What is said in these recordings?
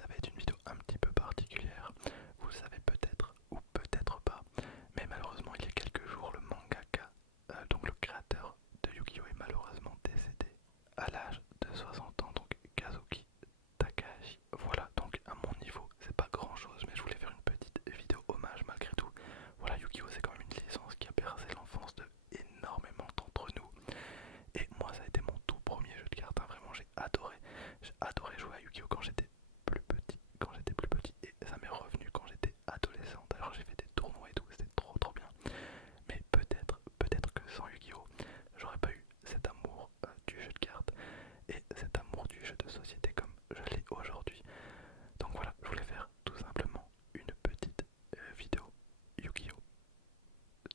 ça va être une vidéo un petit peu particulière. Vous le savez peut-être ou peut-être pas, mais malheureusement il y a quelques jours le mangaka, donc le créateur de Yu-Gi-Oh est malheureusement décédé à l'âge de 60 ans, donc Kazuki Takahashi. Voilà, donc à mon niveau c'est pas grand chose, mais je voulais faire une petite vidéo hommage malgré tout. Voilà, Yu-Gi-Oh c'est quand même une licence qui a bercé l'enfance de énormément d'entre nous. Et moi ça a été mon tout premier jeu de cartes, hein. Vraiment j'ai adoré jouer à Yu-Gi-Oh quand j'étais plus petit, et ça m'est revenu quand j'étais adolescent. D'ailleurs j'ai fait des tournois et tout, c'était trop bien. Mais peut-être que sans Yu-Gi-Oh j'aurais pas eu cet amour du jeu de cartes et cet amour du jeu de société comme je l'ai aujourd'hui. Donc voilà, je voulais faire tout simplement une petite vidéo Yu-Gi-Oh.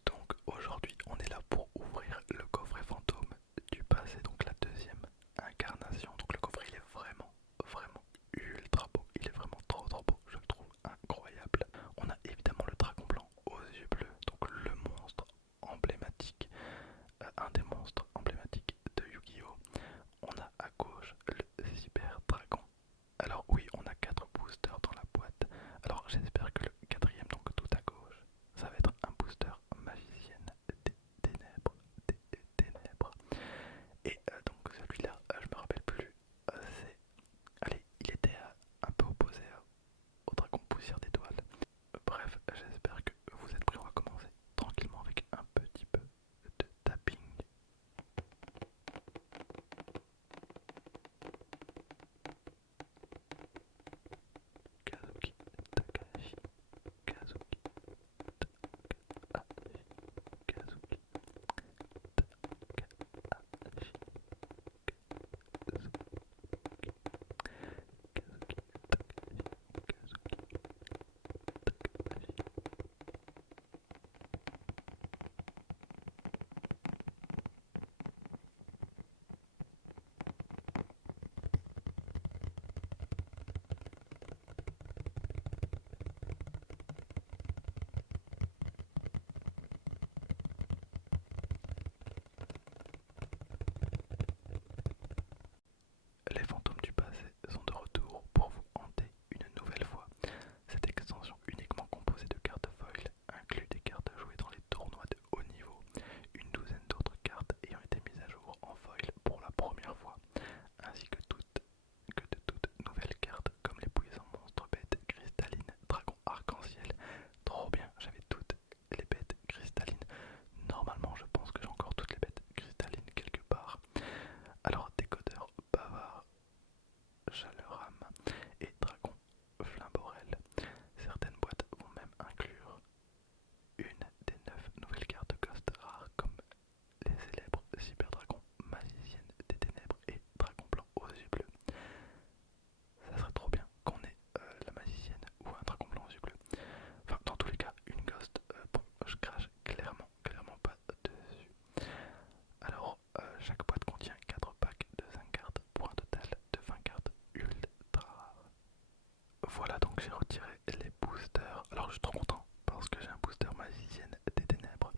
Donc aujourd'hui on est là pour ouvrir le coffret fantôme du passé, donc la deuxième incarnation. Donc le coffret il est vraiment ultra beau, il est vraiment trop beau, je le trouve incroyable. On a évidemment le dragon blanc aux yeux bleus, donc le monstre emblématique, un des monstres emblématiques de Yu-Gi-Oh. On a à gauche le cyber dragon. Alors oui, on a 4 boosters dans la boîte. Alors j'espère que le quatrième, donc tout à gauche, ça va être un booster magicienne des ténèbres, des ténèbres. Et donc celui-là, je me rappelle plus, c'est... Allez, il était un peu opposé au dragon poussière d'étoiles. Bref, j'espère que vous êtes prêts, on va commencer tranquillement avec un petit peu de tapping. Kazuki Takahashi, Kazuki Takahashi, Kazuki Takahashi, Kazuki Les fantômes du passé sont de retour pour vous hanter une nouvelle fois. Cette extension uniquement composée de cartes foil inclut des cartes jouées dans les tournois de haut niveau, une douzaine d'autres cartes ayant été mises à jour en foil pour la première fois, ainsi que de toutes nouvelles cartes comme les puissants monstres bêtes cristallines, dragons arc-en-ciel. Trop bien, j'avais toutes les bêtes cristallines. Normalement, je pense que j'ai encore toutes les bêtes cristallines quelque part. Alors, décodeur bavard, Chaleuram et Dragon Flimborel. Certaines boîtes vont même inclure une des 9 nouvelles cartes Ghost rares comme les célèbres Cyberdragon, Magicienne des Ténèbres et Dragon Blanc aux yeux bleus. Ça serait trop bien qu'on ait la Magicienne ou un Dragon Blanc aux yeux bleus. Enfin, dans tous les cas, une Ghost, bon, je crache clairement pas dessus. Alors, chaque boîte contient 4 packs de 5 cartes pour un total de 20 cartes ultra rares. Voilà, donc j'ai retiré les boosters. Alors je suis trop content parce que j'ai un booster magicienne des ténèbres.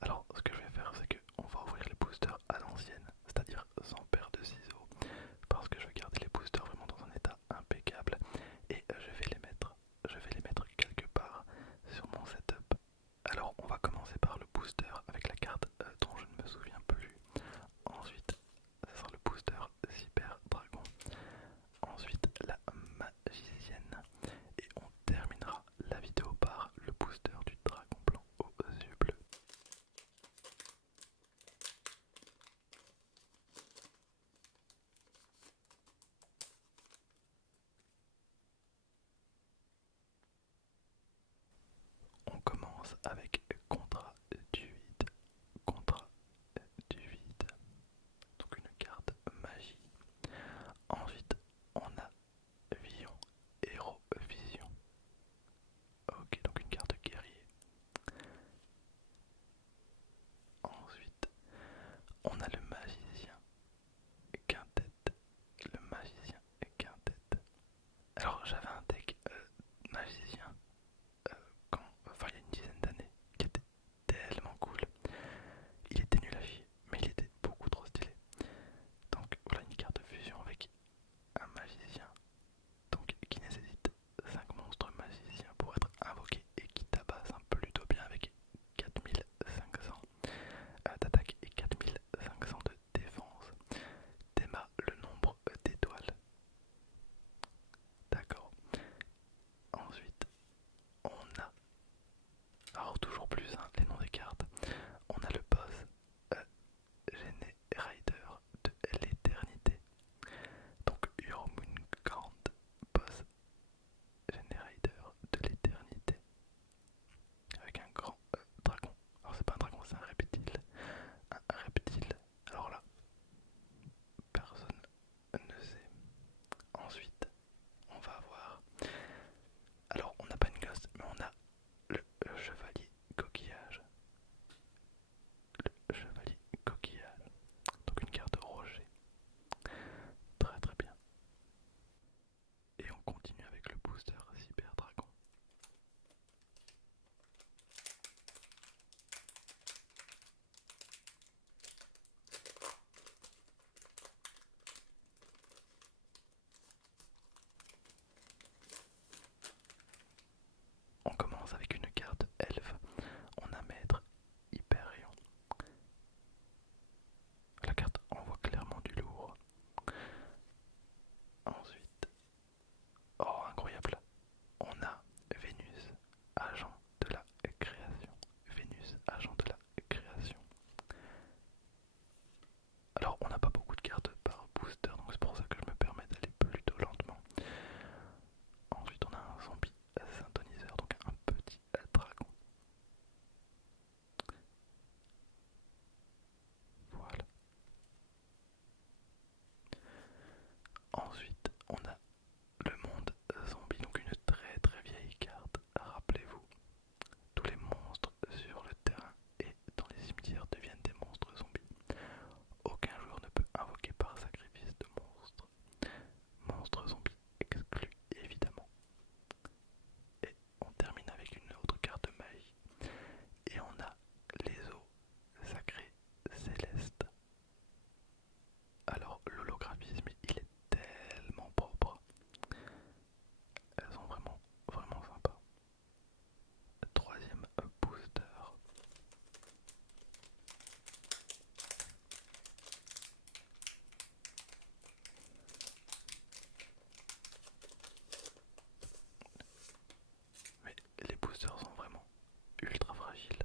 Alors ce que je vais faire, c'est qu'on va ouvrir les boosters à l'ancienne, c'est-à-dire sans paire de ciseaux, parce que je veux garder les boosters vraiment dans un état impeccable. Et je vais les mettre quelque part sur mon setup. Alors on va commencer par le booster avec la carte dont je ne me souviens plus. Ensuite, ça sera le booster Cyber Dragon. Ensuite, la magicienne. Et on terminera la vidéo par le booster du dragon blanc aux yeux bleus. On commence avec Contrat du vide. Contrat du vide. Donc une carte magie. Ensuite, on a Vision, Héros Vision. Ok, donc une carte guerrier. Ensuite, on a le magicien quintette. Le magicien quintette. Alors, j'avais un deck magicien enfin il y a une dizaine d'années commence avec une carte elfe. On a maître Hyperion. La carte envoie clairement du lourd. Ensuite, oh incroyable, on a Vénus, agent de la création. Vénus, agent de la création. Alors on n'a pas beaucoup de cartes par booster, donc c'est pour ça que je me permets d'aller plutôt lentement. Ensuite on a un zombie synthoniseur, donc un petit dragon. Voilà. Ensuite on a le monde zombie, donc une très très vieille carte. Rappelez-vous, tous les monstres sur le terrain et dans les cimetières deviennent des monstres zombies. Aucun joueur ne peut invoquer par sacrifice de monstres. Monstres zombies exclus évidemment. Et on termine avec une autre carte magie. Et on a les eaux sacrées célestes. Alors l'holographisme il est tellement propre. Elles sont vraiment vraiment sympas. Troisième booster. Mais les boosters sont vraiment ultra fragiles.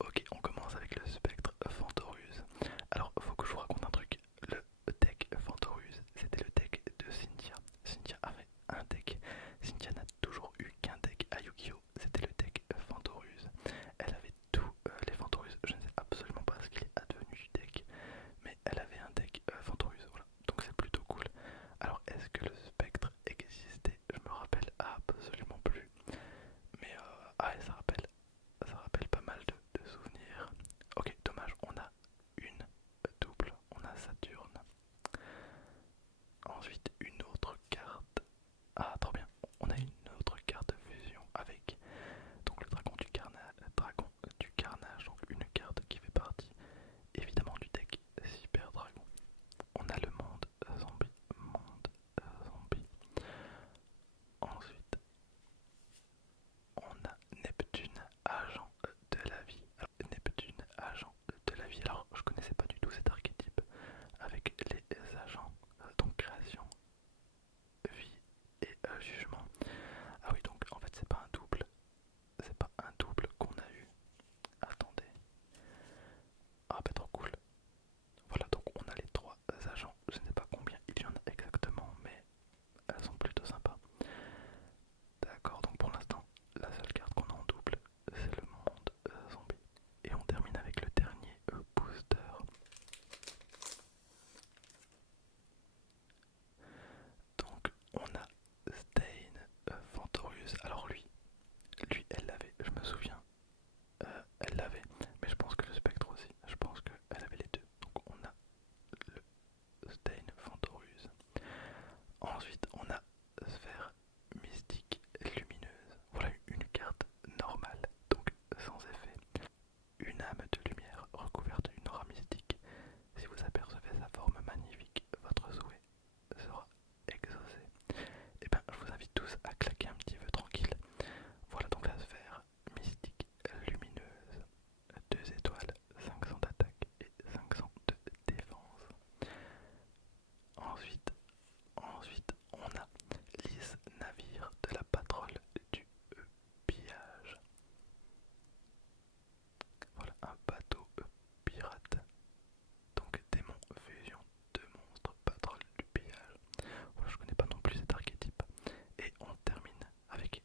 Ok, on commence avec le spectre Fantoruse. Alors, faut que je vous raconte un truc. Le deck Fantoruse, c'était le deck de Cynthia. Cynthia avait un deck. Cynthia n'a toujours eu qu'un deck à Yu-Gi-Oh! C'était le deck Fantoruse. Elle avait tous les Fantoruse. Je ne sais absolument pas ce qu'il est advenu du deck, mais elle avait un deck Fantoruse. Voilà, donc c'est plutôt cool. Alors, est-ce que le spectre existait? Je me rappelle absolument plus. Mais ça rappelle pas mal de souvenirs. Ok, dommage, on a une double, on a Saturne. Ensuite, une autre carte. Ah, trop bien, on a une autre carte de fusion avec donc le dragon du carnage, donc une carte qui fait partie évidemment du deck Cyber Dragon. On a le monde zombie, monde zombie. Ensuite, on a Neptune, agent de la vie. Alors, Neptune, agent de la vie. Alors, je connaissais pas du tout cet archétype avec les agents, donc création, vie et jugement. Ah oui, donc en fait, c'est pas un double. C'est pas un double qu'on a eu. Attendez. Ah, bah, trop cool. Voilà, donc on a les trois agents. Je ne sais pas combien il y en a exactement, mais elles sont plutôt sympas. D'accord, donc pour l'instant, la seule carte qu'on a en double, c'est le monde zombie. Et on termine avec le dernier booster. Donc on a Stain Fantorus. Alors lui elle l'avait, je me souviens. Elle l'avait, mais je pense que le spectre aussi. Je pense qu'elle avait les deux. Donc on a le Stain Fantorus. Ensuite on a Sphère Mystique Lumineuse. Voilà une carte normale, donc sans effet. Une âme de lumière recouverte d'une aura mystique. Si vous apercevez sa forme magnifique, votre souhait sera exaucé. Et ben je vous invite tous à claquer un petit peu tranquille. Voilà donc la sphère mystique lumineuse. 2 étoiles, 500 d'attaque et 500 de défense. Ensuite, on a Lys Navire de la patrouille du pillage. Voilà un bateau pirate. Donc démon fusion de monstres patrouille du pillage. Voilà, je connais pas non plus cet archétype. Et on termine avec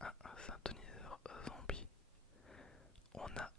un synthoniseur zombie. On a